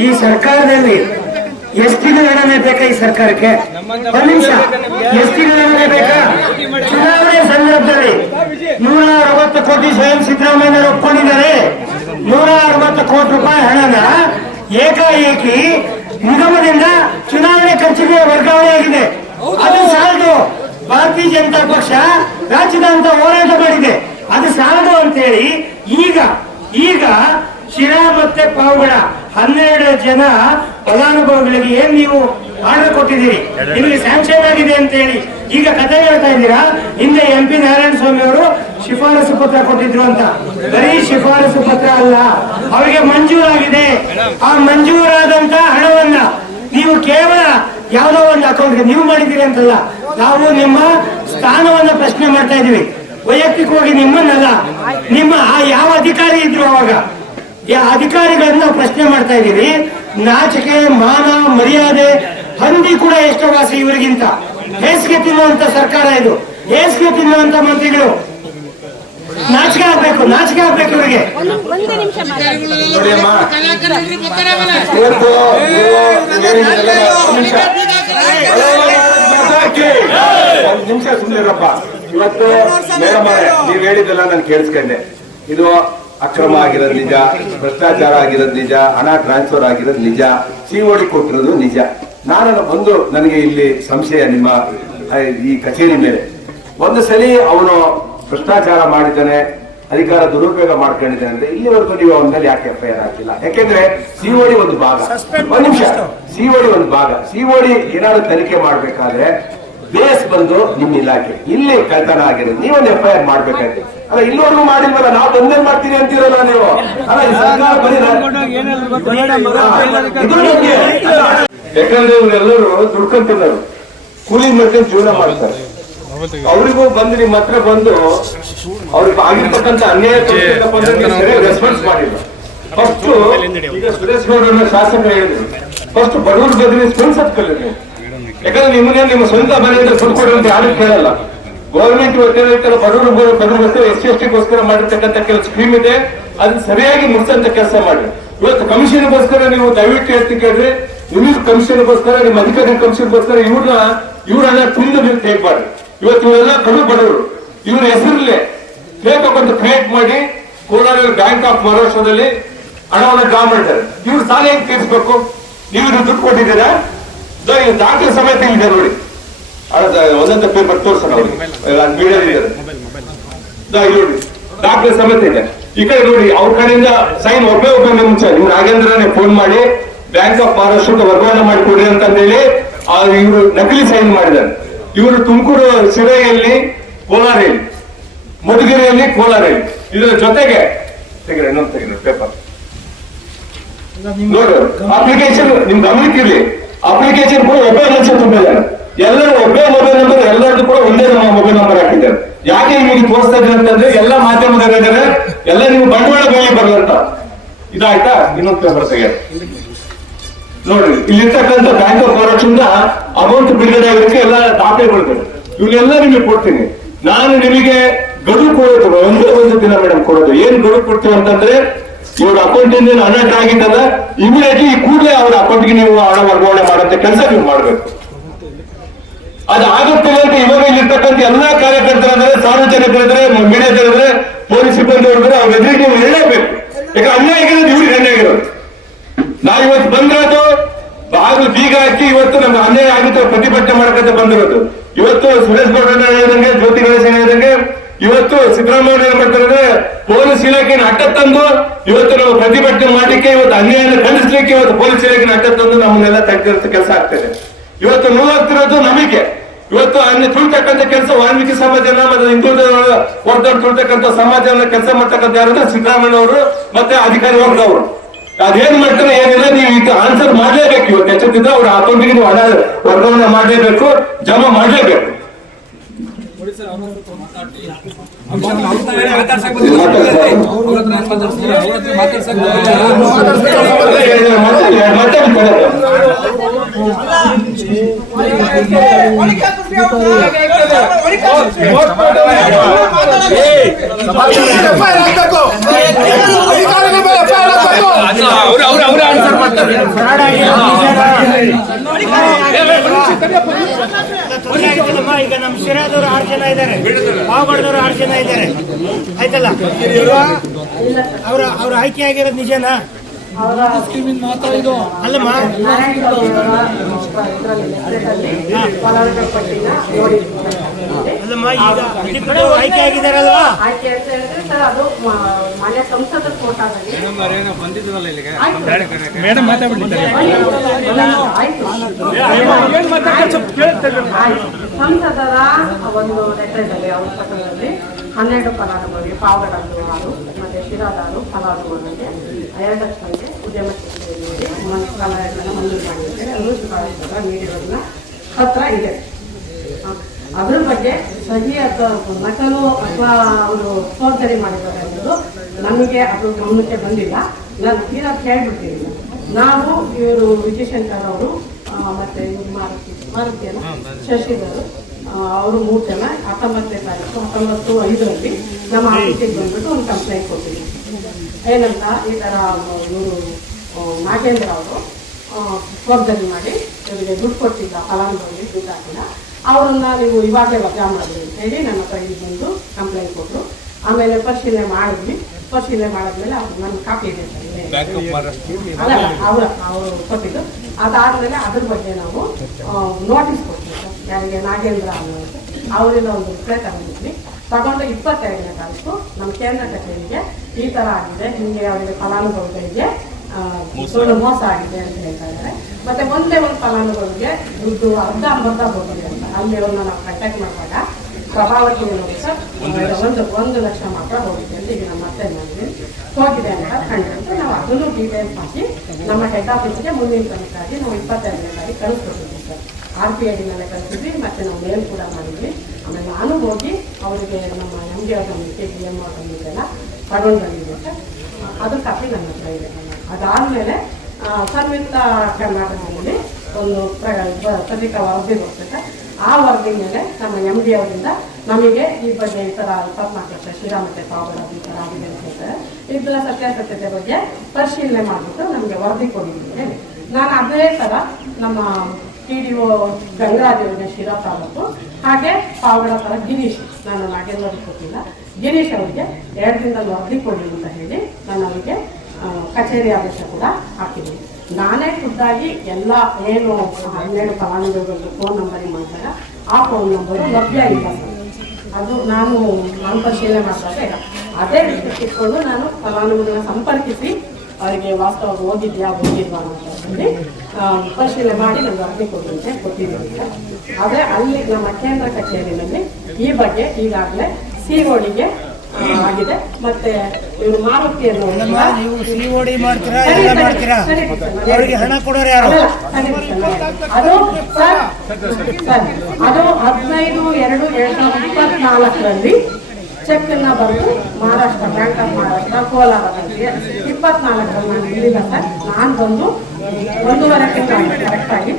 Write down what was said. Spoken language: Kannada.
ಈ ಸರ್ಕಾರದಲ್ಲಿ ಎಷ್ಟಿಗೆ ಹಣನೇ ಬೇಕಾ ಈ ಸರ್ಕಾರಕ್ಕೆ? ಒಂದು ನಿಮಿಷ, ಎಷ್ಟಿಗೆ ಹಣನೇ ಬೇಕಾ? ಚುನಾವಣೆ ಸಂದರ್ಭದಲ್ಲಿ 160 ಕೋಟಿ ಸ್ವಯಂ ಸಿದ್ದರಾಮಯ್ಯ ಒಪ್ಕೊಂಡಿದ್ದಾರೆ. 160 ಕೋಟಿ ರೂಪಾಯಿ ಹಣನ ಏಕಾಏಕಿ ನಿಗಮದಿಂದ ಚುನಾವಣೆ ಖರ್ಚಿಗೆ ವರ್ಗಾವಣೆ ಆಗಿದೆ. ಅದು ಸಾಲದು. ಭಾರತೀಯ ಜನತಾ ಪಕ್ಷ ರಾಜ್ಯದಂತ ಹೋರಾಟ ಮಾಡಿದೆ, ಅದು ಸಾಲದು ಅಂತೇಳಿ ಈಗ ಶಿರಾ ಮತ್ತೆ ಪಾವಗಡ 12 ಜನ ಫಲಾನುಭವಿಗಳಿಗೆ ಏನ್ ನೀವು ಆರ್ಡರ್ ಕೊಟ್ಟಿದ್ದೀರಿ, ನಿಮಗೆ ಸ್ಯಾಂಕ್ಷನ್ ಆಗಿದೆ ಅಂತ ಹೇಳಿ ಈಗ ಕಥೆ ಹೇಳ್ತಾ ಇದ್ದೀರಾ. ಹಿಂದೆ MP ನಾರಾಯಣ ಸ್ವಾಮಿ ಅವರು ಶಿಫಾರಸು ಪತ್ರ ಕೊಟ್ಟಿದ್ರು ಅಂತ. ಬರೀ ಶಿಫಾರಸು ಪತ್ರ ಅಲ್ಲ, ಅವರಿಗೆ ಮಂಜೂರಾಗಿದೆ. ಆ ಮಂಜೂರಾದಂತ ಹಣವನ್ನ ನೀವು ಕೇವಲ ಯಾವುದೋ ಒಂದು ಅಕೌಂಟ್ಗೆ ನೀವು ಮಾಡಿದ್ದೀರಿ ಅಂತಲ್ಲ, ನಾವು ನಿಮ್ಮ ಸ್ಥಾನವನ್ನ ಪ್ರಶ್ನೆ ಮಾಡ್ತಾ ಇದೀವಿ. ವೈಯಕ್ತಿಕವಾಗಿ ನಿಮ್ಮನ್ನಲ್ಲ, ನಿಮ್ಮ ಯಾವ ಅಧಿಕಾರಿ ಇದ್ರು ಅವಾಗ ಅಧಿಕಾರಿಗಳನ್ನ ಪ್ರಶ್ನೆ ಮಾಡ್ತಾ ಇದ್ದೀವಿ. ನಾಚಿಕೆ, ಮಾನ, ಮರ್ಯಾದೆ, ಹಂದಿ ಕೂಡ ಎಷ್ಟೋ ವಾಸಿ ಇವರಿಗಿಂತ. ಹೇಸಿಗೆ ತಿನ್ನುವಂತ ಸರ್ಕಾರ ಇದು, ಹೇಸಿಗೆ ತಿನ್ನುವಂತ ಮಂತ್ರಿಗಳು. ನಾಚಿಕೆ ಆಗ್ಬೇಕು ಇವರಿಗೆ. ನಿಮಿಷ ಸುಮ್ಮನಿರಪ್ಪ. ಇವತ್ತು ಮೇಡಮ್ ನೀವ್ ಹೇಳಿದ್ದೆಲ್ಲ ನಾನು ಕೇಳಿಸ್ಕೊಂಡೆ. ಇದು ಅಕ್ರಮ ಆಗಿರೋದು ನಿಜ, ಭ್ರಷ್ಟಾಚಾರ ಆಗಿರೋದು ನಿಜ, ಹಣ ಟ್ರಾನ್ಸ್ಫರ್ ಆಗಿರೋದು ನಿಜ, COD ಕೊಟ್ಟಿರೋದು ನಿಜ. ನನಗೆ ಇಲ್ಲಿ ಸಂಶಯ ನಿಮ್ಮ ಈ ಕಚೇರಿ ಮೇಲೆ. ಒಂದು ಸಲಿ ಅವನು ಭ್ರಷ್ಟಾಚಾರ ಮಾಡಿದ್ದಾನೆ, ಅಧಿಕಾರ ದುರುಪಯೋಗ ಮಾಡ್ಕೊಂಡಿದ್ದಾನೆ ಅಂದ್ರೆ ಇಲ್ಲಿವರೆಗೂ ನೀವು ಅವನ ಮೇಲೆ ಯಾಕೆ FIR ಹಾಕಿಲ್ಲ? ಯಾಕೆಂದ್ರೆ COD ಒಂದು ಭಾಗ. ಒಂದ್ ನಿಮಿಷ, COD ಒಂದು ಭಾಗ. COD ಏನಾದ್ರು ತನಿಖೆ ಮಾಡ್ಬೇಕಾದ್ರೆ ಬೇಸ್ ಬಂದು ನಿಮ್ಮ ಇಲಾಖೆ. ಇಲ್ಲಿ ಕಳ್ತನ ಆಗಿರೋದು ನೀವೊಂದು FIR ಮಾಡ್ಬೇಕಾದ್ರೆ ಅಲ್ಲ, ಇಲ್ಲಿವರೆಗೂ ಮಾಡಿಲ್ವಲ್ಲ, ನಾವು ಬಂದೇ ಮಾಡ್ತೀವಿ ಅಂತೀರಲ್ಲ ನೀವು. ಅಲ್ಲ, ಈ ಸರ್ಕಾರ ಯಾಕಂದ್ರೆ ಇವರೆಲ್ಲರೂ ದುಡ್ಕೊಂತಿದ್ದಾರೆ, ಕೂಲಿ ಮಾಡ್ಕೊಂಡು ಜೀವನ ಮಾಡ್ತಾರೆ. ಅವರಿಗೂ ಬಂದು ನಿಮ್ಮ ಹತ್ರ ಬಂದು ಅವ್ರಿಗೆ ಆಗಿರ್ತಕ್ಕಂಥ ಅನ್ಯಾಯ ರೆಸ್ಪಾನ್ಸ್ ಮಾಡಿಲ್ಲ. ಫಸ್ಟ್ ಈಗ ಸುರೇಶ್ ಗೌಡ ಶಾಸಕ ಹೇಳಿದ್ರು, ಫಸ್ಟ್ ಬಡವರು ಬದಲಿ ಸ್ಪೆನ್ಸ್ ಕಲಿದ್ರಿ. ಯಾಕಂದ್ರೆ ನಿಮಗೆ ನಿಮ್ಮ ಸ್ವಂತ ಮನೆಯಿಂದ ದುಡ್ಡು ಕೊಡುವಂತ ಯಾರು ಕೇಳಲ್ಲ. ಗೌರ್ಮೆಂಟ್ ವಕೀಲರ ಬಡವರಿಗೋಸ್ಕರ SC STಗೋಸ್ಕರ ಮಾಡಿರ್ತಕ್ಕಂಥ ಕೆಲವು ಸ್ಕೀಮ್ ಇದೆ, ಅದನ್ನ ಸರಿಯಾಗಿ ಮುಗಿಸಂತ ಕೆಲಸ ಮಾಡಿ. ಇವತ್ತು ಕಮಿಷನ್ಗೋಸ್ಕರ ನೀವು ದಯವಿಟ್ಟು ಹೇಳ್ತಿ ಕೇಳ್ರಿ, ನಿಮಗೆ ಕಮಿಷನ್ಗೋಸ್ಕರ ನಿಮ್ಮ ಅಧಿಕಾರಿ ಕಮಿಷನ್ಗೋಸ್ಕರ ಇವ್ರನ್ನ ತುಂಡು ನೀವು ತೆಗೆಬಾರ್ದು. ಇವತ್ತು ಇವರೆಲ್ಲ ಕಡು ಬಡವರು, ಇವ್ರ ಹೆಸರಲ್ಲಿ ಫೇಕ್ ಅಕೌಂಟ್ ಕ್ರಿಯೇಟ್ ಮಾಡಿ ಕೋಲಾರ ಬ್ಯಾಂಕ್ ಆಫ್ ಮಹಾರಾಷ್ಟ್ರದಲ್ಲಿ ಹಣವನ್ನು ಡ್ರಾ ಮಾಡಿದ್ದಾರೆ. ಇವ್ರು ಸಾಲ ಹೇಗೆ ತೀರಿಸಬೇಕು? ನೀವು ದುಡ್ಡು ಕೊಟ್ಟಿದ್ದೀರಾ? ದಾಖಲೆ ಸಮೇತ ಇದೆ ನೋಡಿ, ಒಂದೊಂದು ಪೇಪರ್ ತೋರ್ಸೋಣ ಅವ್ರಿಗೆ, ನೋಡಿ ದಾಖಲೆ ಸಮೇತ ಇದೆ. ಈ ಕಡೆ ನೋಡಿ, ಅವ್ರ ಕಡೆಯಿಂದ ಸೈನ್ ಒಬ್ಬೇ ಮುಂಚೆ ನಿಮ್ ನಾಗೇಂದ್ರನೇ ಫೋನ್ ಮಾಡಿ ಬ್ಯಾಂಕ್ ಆಫ್ ಮಹಾರಾಷ್ಟ್ರಕ್ಕೆ ವರ್ಗಾವಣೆ ಮಾಡಿಕೊಡ್ರಿ ಅಂತಂದೇಳಿ ಇವರು ನಕಲಿ ಸೈನ್ ಮಾಡಿದ್ದಾರೆ. ಇವರು ತುಮಕೂರು ಶಿರೆಯಲ್ಲಿ, ಕೋಲಾರಲ್ಲಿ, ಮಧುಗಿರಿಯಲ್ಲಿ, ಕೋಲಾರಲ್ಲಿ. ಇದರ ಜೊತೆಗೆ ಇನ್ನೊಂದು ಪೇಪರ್ ನೋಡು, ಅಪ್ಲಿಕೇಶನ್ ನಿಮ್ ಗಮನಕ್ಕಿರ್ಲಿ, ಅಪ್ಲಿಕೇಶನ್ ಕೂಡ ಒಬ್ಬೇ ಮನುಷ್ಯ ತುಂಬಿದ್ದಾರೆ. ಎಲ್ಲರೂ ಒಬ್ಬೇ ಮೊಬೈಲ್ ನಂಬರ್, ಎಲ್ಲರದ್ದು ಕೂಡ ಒಂದೇ ಮೊಬೈಲ್ ನಂಬರ್ ಹಾಕಿದ್ದಾರೆ. ಯಾಕೆ ನಿಮಗೆ ತೋರಿಸ್ತಾ ಇದ್ದಾರೆ ಅಂತಂದ್ರೆ ಎಲ್ಲ ಮಾಧ್ಯಮದಲ್ಲಿದ್ದಾರೆ, ಎಲ್ಲ ನೀವು ಬಂಡವಾಳ ಬೇಲಿ ಬರಲಂತ. ಇದಾಯ್ತಾ? ಇನ್ನೊಂದು ಪೇಪರ್ ತೆಗೆ ನೋಡ್ರಿ, ಇಲ್ಲಿರ್ತಕ್ಕಂಥ ಬ್ಯಾಂಕ್ ಆಫ್ ಮಹಾರಾಷ್ಟ್ರದಿಂದ ಅಮೌಂಟ್ ಬಿಡುಗಡೆ ಆಗೋದಕ್ಕೆ ಎಲ್ಲ ದಾಖಲೆಗಳು ಇವನ್ನೆಲ್ಲ ನಿಮಗೆ ಕೊಡ್ತೀನಿ. ನಾನು ನಿಮಗೆ ಗಡುವು ಕೊಡೋದು ಒಂದು ದಿನ ಮೇಡಮ್ ಕೊಡೋದು. ಏನ್ ಗಡುವು ಕೊಡ್ತೀವಿ ಅಂತಂದ್ರೆ, ಇವ್ರ ಅಕೌಂಟ್ ಇಂದ ಹಣ ಆಗಿದ್ದಲ್ಲ, ಇಮಿಡಿಯೇಟ್ಲಿ ಈ ಕೂಡಲೇ ಅವ್ರ ಅಕೌಂಟ್ಗೆ ನೀವು ಹಣ ವರ್ಗಾವಣೆ ಮಾಡಂತ ಕೆಲಸ ನೀವು ಮಾಡ್ಬೇಕು. ಅದು ಆಗುತ್ತಿಲ್ಲ ಅಂತ ಇವಾಗ ಇಲ್ಲಿರ್ತಕ್ಕಂಥ ಎಲ್ಲಾ ಕಾರ್ಯಕರ್ತರಾದ್ರೆ, ಸಾರ್ವಜನಿಕರಿದ್ರೆ, ಮೀಡಿಯಾದಲ್ಲಿದ್ರೆ, ಪೊಲೀಸ್ ಸಿಬ್ಬಂದಿ ಅವ್ರಿದ್ರೆ ಅವ್ರ ಎದುರಿಗೆ ನೀವು ಹೇಳಬೇಕು. ಯಾಕೆ ಅನ್ಯಾಯ ಆಗಿರೋದು ಇವ್ರಿಗೆ ಅನ್ಯಾಯ ಆಗಿರೋದು. ನಾವು ಇವತ್ತು ಬಂದಿರೋದು ಬಾಗಿಲು ಬೀಗ ಹಾಕಿ ಇವತ್ತು ನಮ್ಗೆ ಅನ್ಯಾಯ ಆಗುತ್ತೆ ಪ್ರತಿಭಟನೆ ಮಾಡಕಂತ ಬಂದಿರೋದು. ಇವತ್ತು ಸುರೇಶ್ ಗೌಡ ಹೇಳಿದಂಗೆ, ಜ್ಯೋತಿ ಗಣೇಶನ್ ಹೇಳಿದಂಗೆ, ಇವತ್ತು ಸಿದ್ದರಾಮಯ್ಯ ಏನ್ ಮಾಡ್ತಾರೆ, ಪೊಲೀಸ್ ಇಲಾಖೆಯನ್ನು ಅಡ್ಡ ತಂದು ಇವತ್ತು ನಾವು ಪ್ರತಿಭಟನೆ ಮಾಡಲಿಕ್ಕೆ, ಇವತ್ತು ಅನ್ಯಾಯನ ಖಂಡಿಸ್ಲಿಕ್ಕೆ ಇವತ್ತು ಪೊಲೀಸ್ ಇಲಾಖೆಯನ್ನು ಅಡ್ಡ ತಂದು ನಮ್ಮನ್ನೆಲ್ಲ ತಗ್ಗಿರೋ ಕೆಲಸ ಆಗ್ತದೆ. ಇವತ್ತು ನೋವಾಗ್ತಿರೋದು ನಮಗೆ. ಇವತ್ತು ಅಲ್ಲಿ ತುಳಿತಕ್ಕಂಥ ಕೆಲಸ ವಾಲ್ಮೀಕಿ ಸಮಾಜನ ಮತ್ತೆ ಹಿಂದುಳಿದ ವರ್ಗ ತುಳಿತಕ್ಕಂಥ ಸಮಾಜನ ಕೆಲಸ ಮಾಡ್ತಕ್ಕಂಥ ಯಾರು ಸಿದ್ದರಾಮಯ್ಯ ಅವರು ಮತ್ತೆ ಅಧಿಕಾರಿ ವರ್ಗ ಅವರು. ಅದೇನ್ ಮಾಡ್ತಾರೆ ಏನಿಲ್ಲ, ನೀವು ಈಗ ಆನ್ಸರ್ ಮಾಡ್ಲೇಬೇಕು. ಇವತ್ತು ಎಚ್ಚರಿದ್ದ ಅವ್ರ ಅಕೌಂಟಿಗೆ ನೀವು ಹಣ ವರ್ಗಾವಣೆ ಮಾಡಲೇಬೇಕು, ಜಮಾ ಮಾಡಲೇಬೇಕು. ಅವ್ರು ಆನ್ಸರ್ ಮಾಡ್ತಾರೆ. ಫ್ರಾಡ್ ಆಗಿರೋ ಈಗ ನಮ್ಮ ಶಿರಾದವರು 6 ಜನ ಇದ್ದಾರೆ, ಪಾವಗಡದವರು 6 ಜನ ಇದ್ದಾರೆ, ಆಯ್ತಲ್ಲ. ಅವ್ರ ಆಯ್ಕೆ ಆಗಿರೋದು ನಿಜನಾ? ಅಲ್ಲಮ್ಮ, ಅಲ್ಲಮ್ಮ, ಈಗ ಆಯ್ಕೆ ಆಗಿದಾರಲ್ವಾ? ಆಯ್ಕೆ ಅಂತ ಹೇಳಿದ್ರೆ ಸರ್ ಅದು ಮಾನ್ಯ ಸಂಸದರ ಕೋಟಾದಲ್ಲಿ ಮೇಡಮ್ ಮಾತಾಡ್ಬಿಟ್ಟಿದ್ದಾರೆ. ಸಂಸದರ ಒಂದು ಲೆಟರ್ದಲ್ಲಿ ಅವ್ರ ಪತ್ರದಲ್ಲಿ 12 ಫಲಾನುಭವಿಗೆ ಪಾವಗಡಗಳು 6 ಮತ್ತೆ ಶಿರಾದಾರು ಫಲಾನುಭವಿಗೆ 2 ಲಕ್ಷಕ್ಕೆ ಉದ್ಯಮ ನೀಡಿ ಮಂಜೂರು ಮಾಡಿದ್ದಾರೆ. ಅನುಷ್ಠಾನ ನೀಡಿರೋದನ್ನ ಪತ್ರ ಇದೆ. ಅದ್ರ ಬಗ್ಗೆ ಸಹಿ ಅಥವಾ ನಕಲು ಅಥವಾ ಅವರು ಫೋರ್ಜರಿ ಮಾಡಿದ್ದಾರೆ ಅನ್ನೋದು ನಮಗೆ ಅದು ಗಮನಕ್ಕೆ ಬಂದಿಲ್ಲ. ನಾನು ತೀರಾ ಕೇಳ್ಬಿಡ್ತೀನಿ. ನಾವು ಇವರು ವಿಜಯಶಂಕರ್ ಅವರು ಮತ್ತೆ ಇವ್ರು ಮಾರುತಿಯಲ್ಲ ಶಶಿಧರ್ ಅವರು 3 ಜನ 19ನೇ ತಾರೀಕು 19/5 ನಮ್ಮ ಆಫೀಸಿಗೆ ಬಂದ್ಬಿಟ್ಟು ಒಂದು ಕಂಪ್ಲೇಂಟ್ ಕೊಟ್ಟಿದ್ದೀವಿ. ಏನಂತ ಈ ಥರ ಇವರು ನಾಗೇಂದ್ರ ಅವರು ಫೋರ್ಜರಿ ಮಾಡಿ ಇವರಿಗೆ ದುಡ್ಡು ಕೊಟ್ಟಿದ್ದ, ಫಲಾನುಭವಿಗೆ ದುಡ್ಡು ಹಾಕಿಲ್ಲ, ಅವರನ್ನ ನೀವು ಇವಾಗಲೇ ವಜಾ ಮಾಡಿ ಅಂತ ಹೇಳಿ ನನ್ನ ಹತ್ರ ಇಲ್ಲಿ ಬಂದು ಕಂಪ್ಲೇಂಟ್ ಕೊಟ್ಟರು. ಆಮೇಲೆ ಪರಿಶೀಲನೆ ಮಾಡಿದ್ವಿ. ಪರಿಶೀಲನೆ ಮಾಡಿದ್ಮೇಲೆ ಅವ್ರು ನನ್ನ ಕಾಪಿ ಇದೆ ಅಲ್ಲ ಅವರು ಕೊಟ್ಟಿದ್ದು. ಅದಾದಮೇಲೆ ಅದ್ರ ಬಗ್ಗೆ ನಾವು ನೋಟಿಸ್ ಕೊಡ್ತೀವಿ ಸರ್, ಯಾರಿಗೆ ನಾಗೇಂದ್ರ ಅನ್ನೋದು ಅವರಿಂದ ಒಂದು ರಿಪ್ಲೈ ತಗೊಂಡಿದ್ವಿ. ತಗೊಂಡು 22ನೇ ತಾರೀಕು ನಮ್ಮ ಕೇಂದ್ರ ಕಚೇರಿಗೆ ಈ ಥರ ಆಗಿದೆ, ನಿಮಗೆ ಅವರಿಗೆ ಫಲಾನುಭವಿಗಳಿಗೆ ಮೋಸ ಆಗಿದೆ ಅಂತ ಹೇಳ್ತಾ ಇದ್ದಾರೆ. ಮತ್ತೆ ಒಂದೇ ಒಂದು ಫಲಾನುಭವಿಗೆ ದುಡ್ಡು ಅರ್ಧ ಹೋಗಿದೆ ಅಂತ ಅಲ್ಲಿ ಅವ್ರನ್ನ ನಾವು ಕಾಂಟ್ಯಾಕ್ಟ್ ಮಾಡಿದಾಗ ಪ್ರಭಾವಕ್ಕೆ ಸರ್ 1 ಲಕ್ಷ ಮಾತ್ರ ಹೋಗಿದೆ ಅಂತ ಈಗ ನಮ್ಮ ಅತ್ತೆ ಮಾಡಿದ್ವಿ ಹೋಗಿದೆ ಅಂತ ಕಂಡು ನಾವು ಅದನ್ನು ಡೀಟೇಲ್ಸ್ ಹಾಕಿ ನಮ್ಮ ಹೆಡ್ ಆಫೀಸ್ಗೆ ಮುಂದಿನ ಕ್ರಮಕ್ಕಾಗಿ ನಾವು 22ನೇ ತಾರೀಕು ಕಳಿಸ್ಕೊಟ್ಟಿದ್ವಿ ಸರ್. RPID ಮೇಲೆ ಕಳಿಸಿದ್ವಿ, ಮತ್ತೆ ನಾವು ಮೇಲ್ ಕೂಡ ಮಾಡಿದ್ವಿ. ಆಮೇಲೆ ನಾನು ಹೋಗಿ ಅವರಿಗೆ ನಮ್ಮ MD ಅವ್ರ ಗಮನಕ್ಕೆ DM ಅವ್ರ ಗಮನಕ್ಕೆಲ್ಲ ತಗೊಂಡು ಬಂದಿದ್ದೆ ಸರ್. ಅದ್ರ ಕಾಪಿ ನನ್ನ ಹತ್ರ ಇದೆ. ಅದಾದಮೇಲೆ ಸಂಯುಕ್ತ ಕರ್ನಾಟಕದಲ್ಲಿ ಒಂದು ಪತ್ರಿಕಾ ವರದಿ ಬರ್ತದೆ. ಆ ವರದಿ ಮೇಲೆ ನಮ್ಮ MD ಅವರಿಂದ ನಮಗೆ ಈ ಬಗ್ಗೆ ಈ ಥರ 24 ಲಕ್ಷ ಶ್ರೀರಾಮತೆ ಪಾವಗಡ ಈ ಥರ ಆಗಿದೆ ಅಂತ ಹೇಳ್ತಾರೆ. ಇದರ ಸತ್ಯಾಸತ್ಯತೆ ಬಗ್ಗೆ ಪರಿಶೀಲನೆ ಮಾಡಿಬಿಟ್ಟು ನಮಗೆ ವರದಿ ಕೊಟ್ಟಿದ್ದೇನೆ. ನಾನು ಅದೇ ಥರ ನಮ್ಮ PDO ಗಂಗರಾಜ್ ಶಿರಾ ತಾಲೂಕು ಹಾಗೆ ಪಾವಗಡ ಥರ ಗಿರೀಶ್, ನಾನು ನಾಗೇಂದ್ರ ಕೊಟ್ಟಿಲ್ಲ, ಗಿರೀಶ್ ಅವರಿಗೆ 2 ದಿನದಲ್ಲಿ ವರದಿ ಕೊಡಿ ಅಂತ ಹೇಳಿ ನಾನು ಅವರಿಗೆ ಕಚೇರಿ ಆದೇಶ ಕೂಡ ಹಾಕಿದ್ದೀನಿ. ನಾನೇ ಖುದ್ದಾಗಿ ಎಲ್ಲ ಏನು 12 ಫಲಾನುಭವಿಗಳು ಫೋನ್ ನಂಬರಿಗೆ ಮಾಡಿದಾಗ ಆ ಫೋನ್ ನಂಬರು ಲಭ್ಯ ಇಲ್ಲ ಸರ್. ಅದು ನಾನು ಪರಿಶೀಲನೆ ಮಾಡಿದಾಗ ಇಲ್ಲ. ಅದೇ ವಿಷಯಕ್ಕೆ ಇಟ್ಕೊಂಡು ನಾನು ಫಲಾನುಭವಿಗಳನ್ನ ಸಂಪರ್ಕಿಸಿ ಅವರಿಗೆ ವಾಸ್ತವವಾಗಿ ಹೋಗಿದ್ಯಾ ಹೋಗಿಲ್ವಾ ಅಂತ ಹೇಳಿ ಪರಿಶೀಲನೆ ಮಾಡಿ ನನಗೆ ವರದಿ ಕೊಟ್ಟಿದ್ದೀನಿ. ಆದರೆ ಅಲ್ಲಿ ನಮ್ಮ ಕೇಂದ್ರ ಕಚೇರಿಯಲ್ಲಿ ಈ ಬಗ್ಗೆ ಈಗಾಗಲೇ CODಗೆ ಆಗಿದೆ. ಮತ್ತೆ ಇವರು ಮಾರುತಿಯನ್ನು ನೀವು COD ಮಾಡ್ತೀರಾ, ಎಲ್ಲ ಮಾಡ್ತೀರಾ, ಅವರಿಗೆ ಹಣ ಕೊಡೋರು ಯಾರು? ಅದು ಅದು 15/2/2024 ಚೆಕ್ ಅನ್ನ ಬರೆದು ಮಹಾರಾಷ್ಟ್ರ ಬ್ಯಾಂಕ್ ಆಫ್ ಮಹಾರಾಷ್ಟ್ರ ಕೋಲಾರದಲ್ಲಿ 24 ನಾನು ಇಲ್ಲಿಲ್ಲ ಸರ್. ನಾನು ಬಂದು 1.5 ತಿಂಗಳು ಕರೆಕ್ಟಾಗಿ